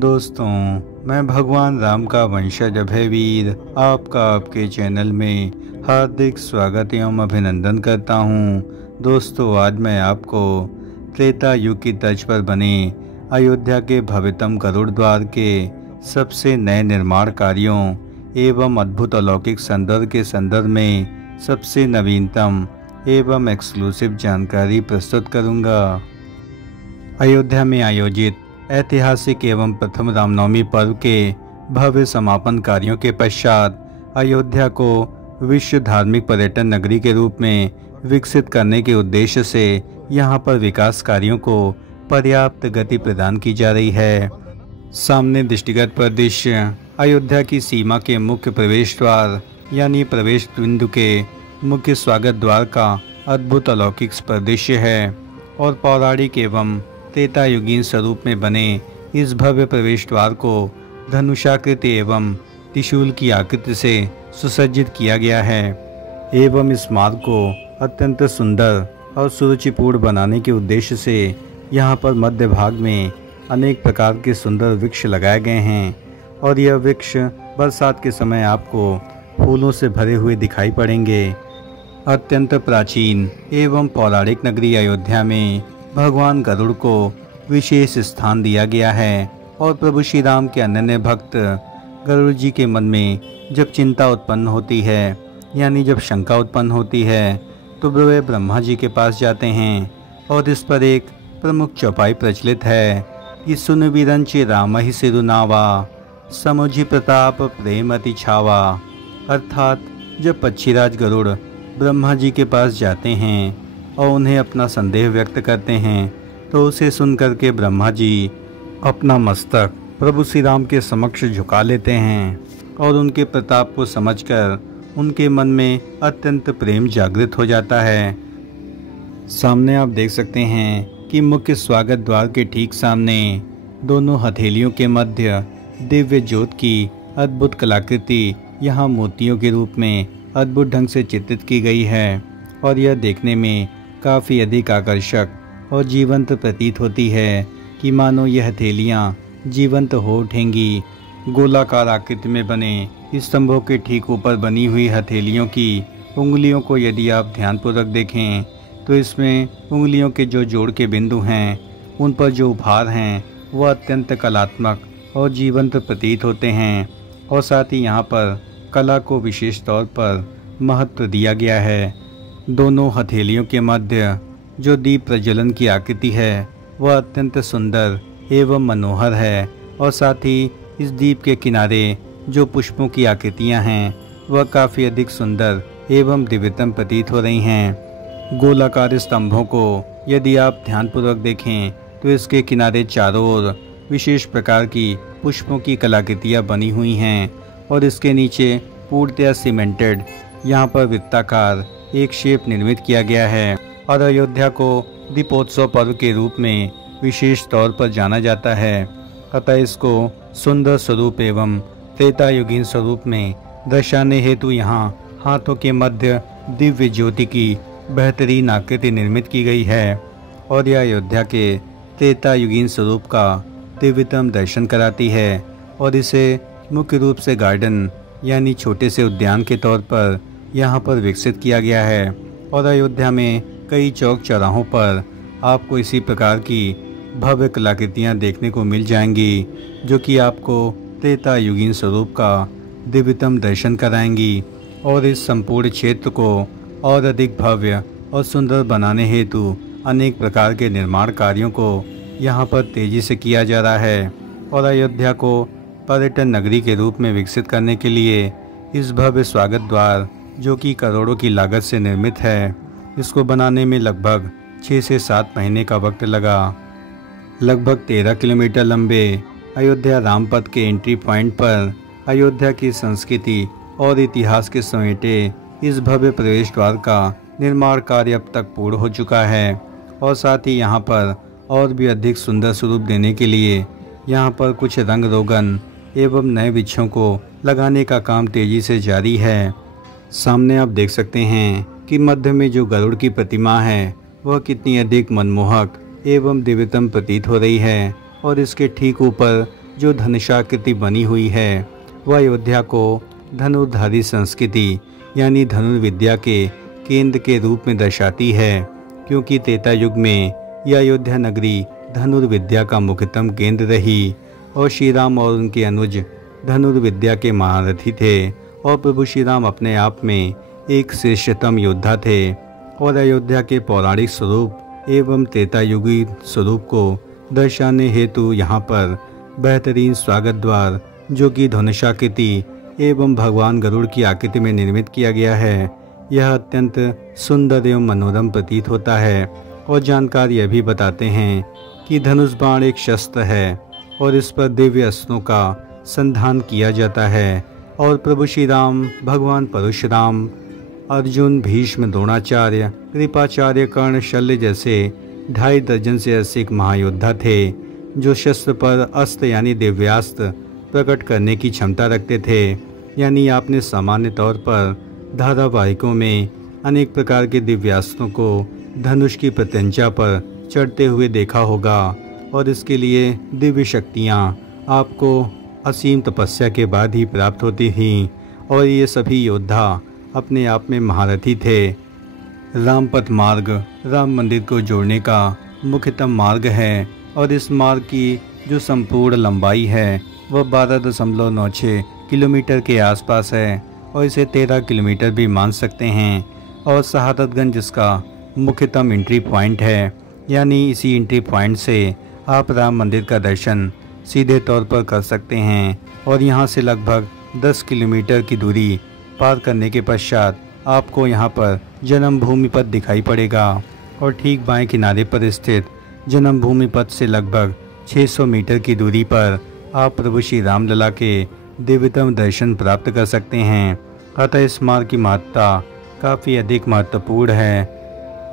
दोस्तों, मैं भगवान राम का वंशज अभयवीर आपका आपके चैनल में हार्दिक स्वागत एवं अभिनंदन करता हूं। दोस्तों, आज मैं आपको त्रेता युग की तर्ज पर बने अयोध्या के भव्यतम गरुड़ द्वार के सबसे नए निर्माण कार्यों एवं अद्भुत अलौकिक सौंदर्य के संदर्भ में सबसे नवीनतम एवं एक्सक्लूसिव जानकारी प्रस्तुत करूंगा। अयोध्या में आयोजित ऐतिहासिक एवं प्रथम रामनवमी पर्व के भव्य समापन कार्यों के पश्चात अयोध्या को विश्व धार्मिक पर्यटन नगरी के रूप में विकसित करने के उद्देश्य से यहां पर विकास कार्यों को पर्याप्त गति प्रदान की जा रही है। सामने दृष्टिगत परिदृश्य अयोध्या की सीमा के मुख्य प्रवेश द्वार यानी प्रवेश बिंदु के मुख्य स्वागत द्वार का अद्भुत अलौकिक परिदृश्य है और पौराणिक एवं त्रेता युगीन स्वरूप में बने इस भव्य प्रवेश द्वार को धनुषाकृति एवं त्रिशूल की आकृति से सुसज्जित किया गया है एवं इस मार्ग को अत्यंत सुंदर और सुरुचिपूर्ण बनाने के उद्देश्य से यहाँ पर मध्य भाग में अनेक प्रकार के सुंदर वृक्ष लगाए गए हैं और यह वृक्ष बरसात के समय आपको फूलों से भरे हुए दिखाई पड़ेंगे। अत्यंत प्राचीन एवं पौराणिक नगरी अयोध्या में भगवान गरुड़ को विशेष स्थान दिया गया है और प्रभु श्री राम के अनन्य भक्त गरुड़ जी के मन में जब चिंता उत्पन्न होती है यानी जब शंका उत्पन्न होती है तो वे ब्रह्मा जी के पास जाते हैं और इस पर एक प्रमुख चौपाई प्रचलित है कि सुन विरंच राम ही सिरुनावा समुझि प्रताप प्रेम अति छावा। अर्थात जब पक्षीराज गरुड़ ब्रह्मा जी के पास जाते हैं और उन्हें अपना संदेह व्यक्त करते हैं तो उसे सुनकर के ब्रह्मा जी अपना मस्तक प्रभु श्री राम के समक्ष झुका लेते हैं और उनके प्रताप को समझकर उनके मन में अत्यंत प्रेम जागृत हो जाता है। सामने आप देख सकते हैं कि मुख्य स्वागत द्वार के ठीक सामने दोनों हथेलियों के मध्य दिव्य ज्योत की अद्भुत कलाकृति यहाँ मोतियों के रूप में अद्भुत ढंग से चित्रित की गई है और यह देखने में काफ़ी अधिक आकर्षक और जीवंत प्रतीत होती है कि मानो यह हथेलियाँ जीवंत हो उठेंगी। गोलाकार आकृति में बने स्तंभों के ठीक ऊपर बनी हुई हथेलियों की उंगलियों को यदि आप ध्यानपूर्वक देखें तो इसमें उंगलियों के जो जोड़ के बिंदु हैं उन पर जो उभार हैं वह अत्यंत कलात्मक और जीवंत प्रतीत होते हैं और साथ ही यहाँ पर कला को विशेष तौर पर महत्व दिया गया है। दोनों हथेलियों के मध्य जो दीप प्रज्वलन की आकृति है वह अत्यंत सुंदर एवं मनोहर है और साथ ही इस दीप के किनारे जो पुष्पों की आकृतियां हैं वह काफ़ी अधिक सुंदर एवं दिव्यतम प्रतीत हो रही हैं। गोलाकार स्तंभों को यदि आप ध्यानपूर्वक देखें तो इसके किनारे चारों ओर विशेष प्रकार की पुष्पों की कलाकृतियाँ बनी हुई हैं और इसके नीचे पूर्णतया सीमेंटेड यहाँ पर वृत्ताकार एक शेप निर्मित किया गया है और अयोध्या को दीपोत्सव पर्व के रूप में विशेष तौर पर जाना जाता है। अतः इसको सुंदर स्वरूप एवं त्रेता युगीन स्वरूप में दर्शाने हेतु यहाँ हाथों के मध्य दिव्य ज्योति की बेहतरीन आकृति निर्मित की गई है और यह अयोध्या के त्रेता युगीन स्वरूप का दिव्यतम दर्शन कराती है और इसे मुख्य रूप से गार्डन यानी छोटे से उद्यान के तौर पर यहाँ पर विकसित किया गया है और अयोध्या में कई चौक चौराहों पर आपको इसी प्रकार की भव्य कलाकृतियाँ देखने को मिल जाएंगी जो कि आपको त्रेता युगीन स्वरूप का दिव्यतम दर्शन कराएंगी और इस संपूर्ण क्षेत्र को और अधिक भव्य और सुंदर बनाने हेतु अनेक प्रकार के निर्माण कार्यों को यहाँ पर तेजी से किया जा रहा है और अयोध्या को पर्यटन नगरी के रूप में विकसित करने के लिए इस भव्य स्वागत द्वार जो कि करोड़ों की लागत से निर्मित है, इसको बनाने में लगभग 6 से 7 महीने का वक्त लगा। लगभग 13 किलोमीटर लंबे अयोध्या रामपथ के एंट्री पॉइंट पर अयोध्या की संस्कृति और इतिहास के समेटे इस भव्य प्रवेश द्वार का निर्माण कार्य अब तक पूर्ण हो चुका है और साथ ही यहाँ पर और भी अधिक सुंदर स्वरूप देने के लिए यहाँ पर कुछ रंग रोगन एवं नए वृक्षों को लगाने का काम तेजी से जारी है। सामने आप देख सकते हैं कि मध्य में जो गरुड़ की प्रतिमा है वह कितनी अधिक मनमोहक एवं दिव्यतम प्रतीत हो रही है और इसके ठीक ऊपर जो धनुषाकृति बनी हुई है वह अयोध्या को धनुर्धारी संस्कृति यानी धनुर्विद्या के केंद्र के रूप में दर्शाती है, क्योंकि त्रेता युग में यह अयोध्या नगरी धनुर्विद्या का मुख्यतम केंद्र रही और श्री राम और उनके अनुज धनुर्विद्या के महारथी थे और प्रभु श्री राम अपने आप में एक श्रेष्ठतम योद्धा थे और अयोध्या के पौराणिक स्वरूप एवं त्रेता युगी स्वरूप को दर्शाने हेतु यहाँ पर बेहतरीन स्वागत द्वार जो कि धनुषाकृति एवं भगवान गरुड़ की आकृति में निर्मित किया गया है, यह अत्यंत सुंदर एवं मनोरम प्रतीत होता है। और जानकार यह भी बताते हैं कि धनुष बाण एक शस्त्र है और इस पर दिव्य अस्त्रों का संधान किया जाता है और प्रभु श्री राम, भगवान परशुराम, अर्जुन, भीष्म, द्रोणाचार्य, कृपाचार्य, कर्ण, शल्य जैसे 2.5 दर्जन से अधिक महायोद्धा थे जो शस्त्र पर अस्त्र यानी दिव्यास्त्र प्रकट करने की क्षमता रखते थे। यानी आपने सामान्य तौर पर धारावाहिकों में अनेक प्रकार के दिव्यास्त्रों को धनुष की प्रत्यंचा पर चढ़ते हुए देखा होगा और इसके लिए दिव्य शक्तियाँ आपको असीम तपस्या के बाद ही प्राप्त होती थीं और ये सभी योद्धा अपने आप में महारथी थे। रामपथ मार्ग राम मंदिर को जोड़ने का मुख्यतम मार्ग है और इस मार्ग की जो संपूर्ण लंबाई है वह 12.96 किलोमीटर के आसपास है और इसे 13 किलोमीटर भी मान सकते हैं और शहादतगंज इसका मुख्यतम एंट्री पॉइंट है। यानी इसी एंट्री पॉइंट से आप राम मंदिर का दर्शन सीधे तौर पर कर सकते हैं और यहाँ से लगभग 10 किलोमीटर की दूरी पार करने के पश्चात आपको यहाँ पर जन्मभूमि पथ दिखाई पड़ेगा और ठीक बाएं किनारे पर स्थित जन्मभूमि पथ से लगभग 600 मीटर की दूरी पर आप प्रभु श्री रामलला के दिव्यतम दर्शन प्राप्त कर सकते हैं। अतः इस मार्ग की महत्ता काफ़ी अधिक महत्वपूर्ण है।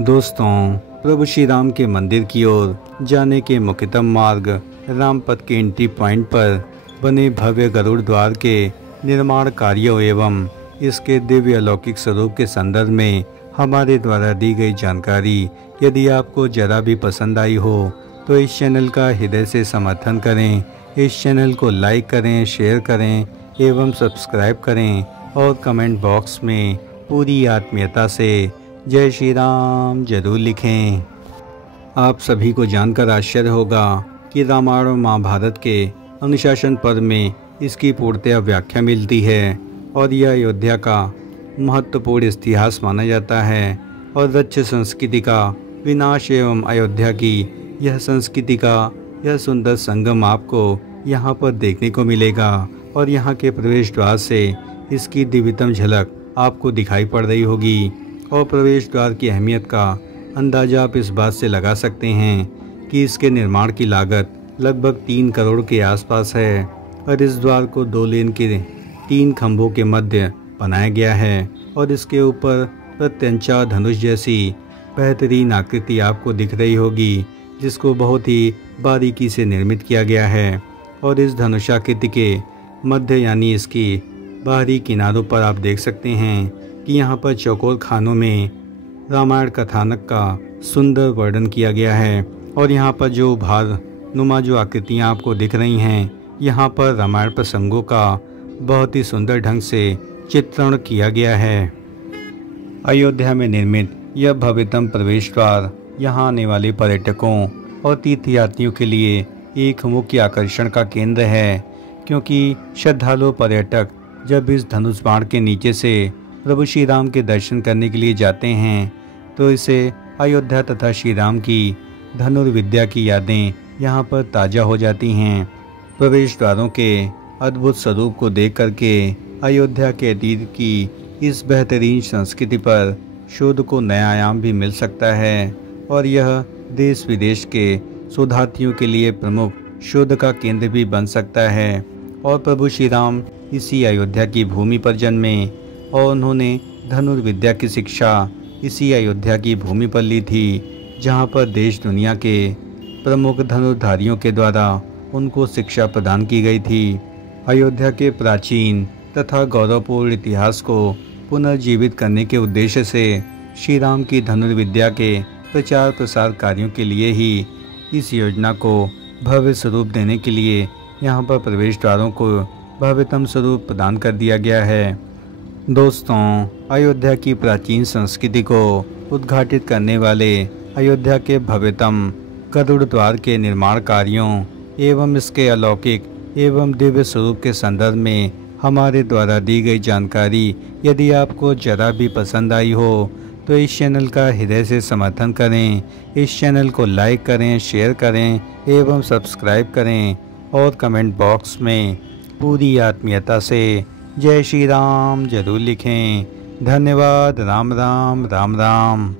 दोस्तों, प्रभु श्री राम के मंदिर की ओर जाने के मुख्यतम मार्ग रामपथ के एंट्री पॉइंट पर बने भव्य गरुड़ द्वार के निर्माण कार्यों एवं इसके दिव्य अलौकिक स्वरूप के संदर्भ में हमारे द्वारा दी गई जानकारी यदि आपको जरा भी पसंद आई हो तो इस चैनल का हृदय से समर्थन करें। इस चैनल को लाइक करें, शेयर करें एवं सब्सक्राइब करें और कमेंट बॉक्स में पूरी आत्मीयता से जय श्री राम जरूर लिखें। आप सभी को जानकर आश्चर्य होगा कि रामायण और महाभारत के अनुशासन पर्व में इसकी पूर्णतया व्याख्या मिलती है और यह अयोध्या का महत्वपूर्ण इतिहास माना जाता है और रक्ष संस्कृति का विनाश एवं अयोध्या की यह संस्कृति का यह सुंदर संगम आपको यहाँ पर देखने को मिलेगा और यहाँ के प्रवेश द्वार से इसकी दिव्यतम झलक आपको दिखाई पड़ रही होगी और प्रवेश द्वार की अहमियत का अंदाज़ा आप इस बात से लगा सकते हैं कि इसके निर्माण की लागत लगभग 3 करोड़ के आसपास है और इस द्वार को 2 लेन के 3 खंभों के मध्य बनाया गया है और इसके ऊपर प्रत्यंचा धनुष जैसी बेहतरीन आकृति आपको दिख रही होगी जिसको बहुत ही बारीकी से निर्मित किया गया है और इस धनुषाकृति के मध्य यानी इसकी बाहरी किनारों पर आप देख सकते हैं कि यहाँ पर चौकोर खानों में रामायण कथानक का सुंदर वर्णन किया गया है और यहाँ पर जो भार नुमा जो आकृतियाँ आपको दिख रही हैं यहाँ पर रामायण प्रसंगों का बहुत ही सुंदर ढंग से चित्रण किया गया है। अयोध्या में निर्मित यह भव्यतम प्रवेश द्वार यहाँ आने वाले पर्यटकों और तीर्थयात्रियों के लिए एक मुख्य आकर्षण का केंद्र है, क्योंकि श्रद्धालु पर्यटक जब इस धनुष बाण के नीचे से प्रभु श्री राम के दर्शन करने के लिए जाते हैं तो इसे अयोध्या तथा श्री राम की धनुर्विद्या की यादें यहाँ पर ताज़ा हो जाती हैं। प्रवेश द्वारों के अद्भुत स्वरूप को देख करके अयोध्या के अतीत की इस बेहतरीन संस्कृति पर शोध को नया आयाम भी मिल सकता है और यह देश विदेश के शोधार्थियों के लिए प्रमुख शोध का केंद्र भी बन सकता है। और प्रभु श्री राम इसी अयोध्या की भूमि पर जन्मे और उन्होंने धनुर्विद्या की शिक्षा इसी अयोध्या की भूमि पर ली थी, जहाँ पर देश दुनिया के प्रमुख धनुर्धारियों के द्वारा उनको शिक्षा प्रदान की गई थी। अयोध्या के प्राचीन तथा गौरवपूर्ण इतिहास को पुनर्जीवित करने के उद्देश्य से श्री राम की धनुर्विद्या के प्रचार प्रसार कार्यों के लिए ही इस योजना को भव्य स्वरूप देने के लिए यहाँ पर प्रवेश द्वारों को भव्यतम स्वरूप प्रदान कर दिया गया है। दोस्तों, अयोध्या की प्राचीन संस्कृति को उद्घाटित करने वाले अयोध्या के भव्यतम गरुड़ द्वार के निर्माण कार्यों एवं इसके अलौकिक एवं दिव्य स्वरूप के संदर्भ में हमारे द्वारा दी गई जानकारी यदि आपको जरा भी पसंद आई हो तो इस चैनल का हृदय से समर्थन करें। इस चैनल को लाइक करें, शेयर करें एवं सब्सक्राइब करें और कमेंट बॉक्स में पूरी आत्मीयता से जय श्री राम जरूर लिखें। धन्यवाद। राम राम राम राम।